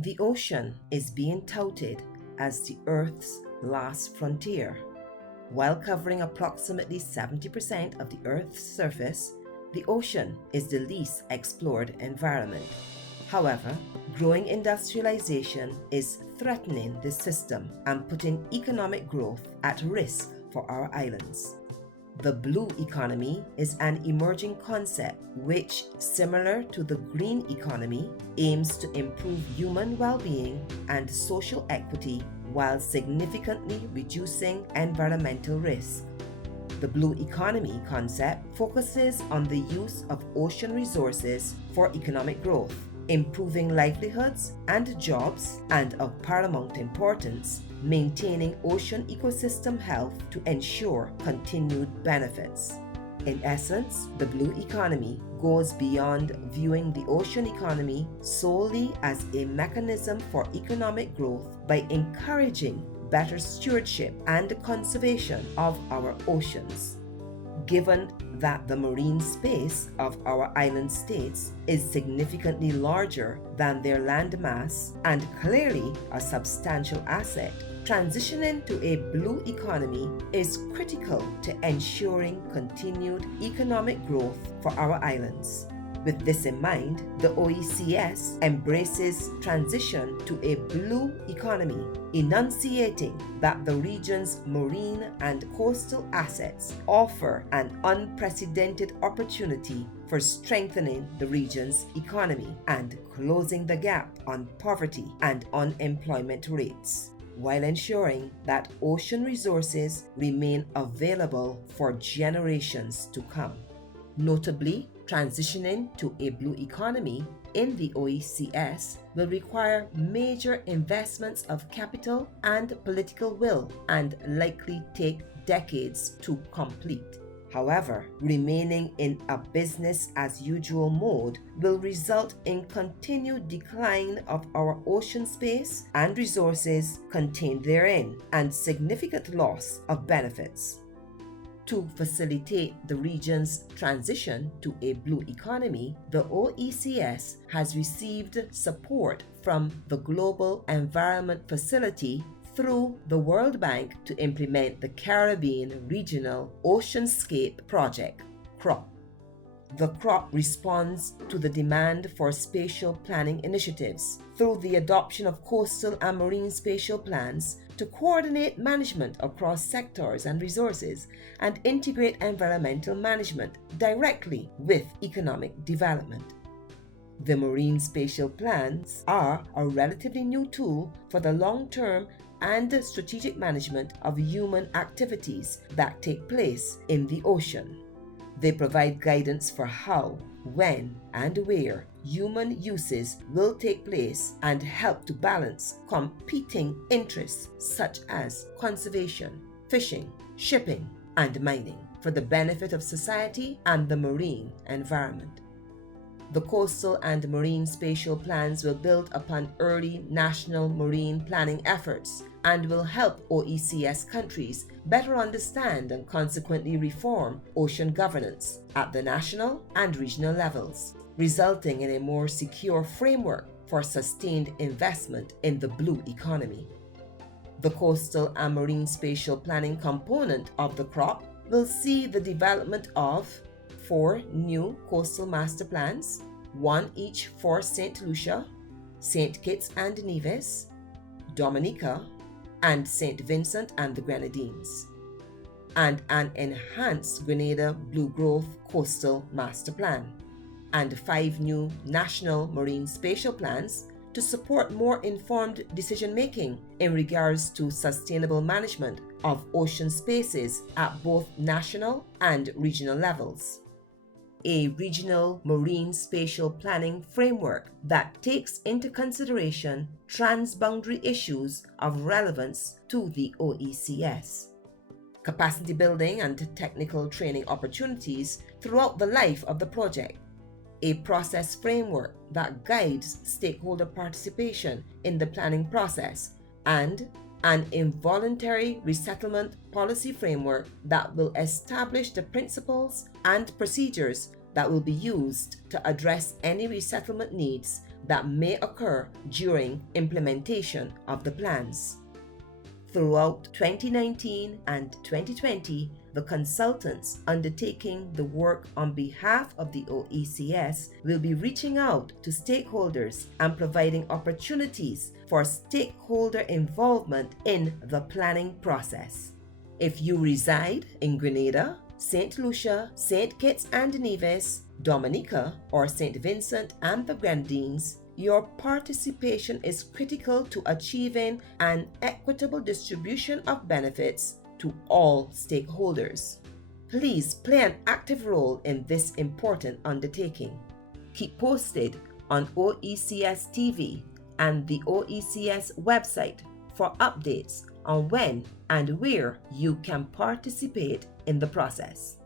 The ocean is being touted as the Earth's last frontier. While covering approximately 70% of the Earth's surface, the ocean is the least explored environment. However, growing industrialization is threatening this system and putting economic growth at risk for our islands. The blue economy is an emerging concept which, similar to the green economy, aims to improve human well-being and social equity while significantly reducing environmental risk. The blue economy concept focuses on the use of ocean resources for economic growth, improving livelihoods and jobs, and of paramount importance, maintaining ocean ecosystem health to ensure continued benefits. In essence, the blue economy goes beyond viewing the ocean economy solely as a mechanism for economic growth by encouraging better stewardship and conservation of our oceans. Given that the marine space of our island states is significantly larger than their land mass and clearly a substantial asset, transitioning to a blue economy is critical to ensuring continued economic growth for our islands. With this in mind, the OECS embraces transition to a blue economy, enunciating that the region's marine and coastal assets offer an unprecedented opportunity for strengthening the region's economy and closing the gap on poverty and unemployment rates, while ensuring that ocean resources remain available for generations to come. Notably, transitioning to a blue economy in the OECS will require major investments of capital and political will and likely take decades to complete. However, remaining in a business as usual mode will result in continued decline of our ocean space and resources contained therein and significant loss of benefits. To facilitate the region's transition to a blue economy, the OECS has received support from the Global Environment Facility through the World Bank to implement the Caribbean Regional Oceanscape Project, C.R.O.P. The C.R.O.P responds to the demand for spatial planning initiatives through the adoption of coastal and marine spatial plans to coordinate management across sectors and resources and integrate environmental management directly with economic development. The marine spatial plans are a relatively new tool for the long-term and strategic management of human activities that take place in the ocean. They provide guidance for how, when, and where human uses will take place and help to balance competing interests such as conservation, fishing, shipping, and mining for the benefit of society and the marine environment. The coastal and marine spatial plans will build upon early national marine planning efforts and will help OECS countries better understand and consequently reform ocean governance at the national and regional levels, resulting in a more secure framework for sustained investment in the blue economy. The coastal and marine spatial planning component of the C.R.O.P will see the development of 4 new coastal master plans, 1 each for St. Lucia, St. Kitts and Nevis, Dominica, and St. Vincent and the Grenadines, and an enhanced Grenada Blue Growth Coastal Master Plan, and 5 new national marine spatial plans to support more informed decision-making in regards to sustainable management of ocean spaces at both national and regional levels. A regional marine spatial planning framework that takes into consideration transboundary issues of relevance to the OECS. Capacity building and technical training opportunities throughout the life of the project. A process framework that guides stakeholder participation in the planning process, and an involuntary resettlement policy framework that will establish the principles and procedures that will be used to address any resettlement needs that may occur during implementation of the plans. Throughout 2019 and 2020, the consultants undertaking the work on behalf of the OECS will be reaching out to stakeholders and providing opportunities for stakeholder involvement in the planning process. If you reside in Grenada, St. Lucia, St. Kitts and Nevis, Dominica, or St. Vincent and the Grenadines, your participation is critical to achieving an equitable distribution of benefits to all stakeholders. Please play an active role in this important undertaking. Keep posted on OECS TV and the OECS website for updates on when and where you can participate in the process.